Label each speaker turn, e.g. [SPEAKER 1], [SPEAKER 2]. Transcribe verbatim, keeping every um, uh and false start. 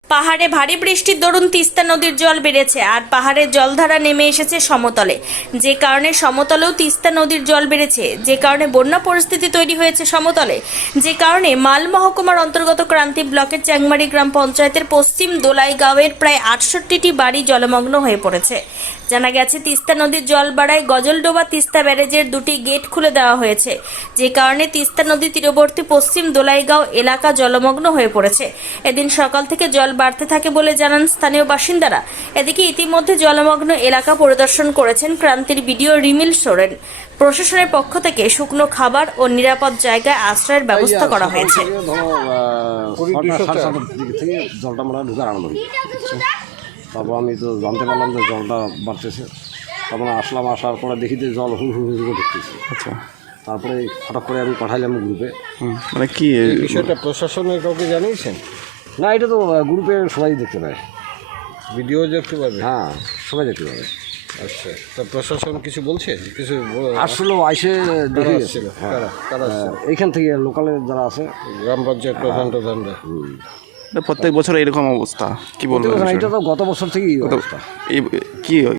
[SPEAKER 1] পাহাড়ে ভারী বৃষ্টির দরুন তিস্তা নদীর জল বেড়েছে আর পাহাড়ের জলধারা নেমে এসেছে সমতলে, যে কারণে সমতলেও তিস্তা নদীর জল বেড়েছে, যে কারণে বন্যা পরিস্থিতি তৈরি হয়েছে সমতলে। যে কারণে মাল মহকুমার অন্তর্গত ক্রান্তি ব্লকের চ্যাংমারি গ্রাম পঞ্চায়েতের পশ্চিম দোলাইগাঁওয়ের প্রায় আটষট্টিটি বাড়ি জলমগ্ন হয়ে পড়েছে। জানা গেছে, তিস্তা নদীর জল বাড়ায় গজলডোবা তিস্তা ব্যারেজের দুটি গেট খুলে দেওয়া হয়েছে, যে কারণে তিস্তা নদী তীরবর্তী পশ্চিম দোলাইগাঁও এলাকা জলমগ্ন হয়ে পড়েছে। এদিন সকাল থেকে জল বাড়তে থাকে বলে জানান স্থানীয় বাসিন্দারা। এদিকে ইতিমধ্যে জলমগ্ন এলাকা পরিদর্শন করেছেন ক্রান্তির বিডিও রিমিল সোরেন। প্রশাসনের পক্ষ থেকে শুকনো খাবার ও নিরাপদ জায়গায় আশ্রয়ের ব্যবস্থা করা হয়েছে।
[SPEAKER 2] জলটা আমরা ঢুকার আনন্দ, তারপর আমি তো জানতে পারলাম যে জলটা বাড়তেছে। তারপর আসলাম, আসার পরে দেখি যে জল হুড় হুড় হুড় ঢুকতেছে। আচ্ছা, তারপরে হঠাৎ করে আমি পাঠাইলাম গ্রুপে।
[SPEAKER 3] মানে কি
[SPEAKER 4] বিষয়টা প্রশাসনের কাউকে জানিয়েছেন?
[SPEAKER 2] না, এটা তো গ্রুপে সবাই দেখতে পায়,
[SPEAKER 4] ভিডিও দেখতে পাবে।
[SPEAKER 2] হ্যাঁ সবাই দেখতে পাবে।
[SPEAKER 4] আচ্ছা, তা প্রশাসন কিছু বলছে? কিছু
[SPEAKER 2] আসলে আইসে দেখে গেছে।
[SPEAKER 4] ছিল
[SPEAKER 2] হ্যাঁ,
[SPEAKER 4] কারা কারা আসছিল?
[SPEAKER 2] এইখান থেকে লোকালের যারা আছে,
[SPEAKER 4] গ্রাম পঞ্চায়েত প্রধান প্রধানরা।
[SPEAKER 3] প্রত্যেক বছর এরকম অবস্থা? কি বলবো,
[SPEAKER 2] এটা তো গত বছর থেকেই অবস্থা।
[SPEAKER 3] কি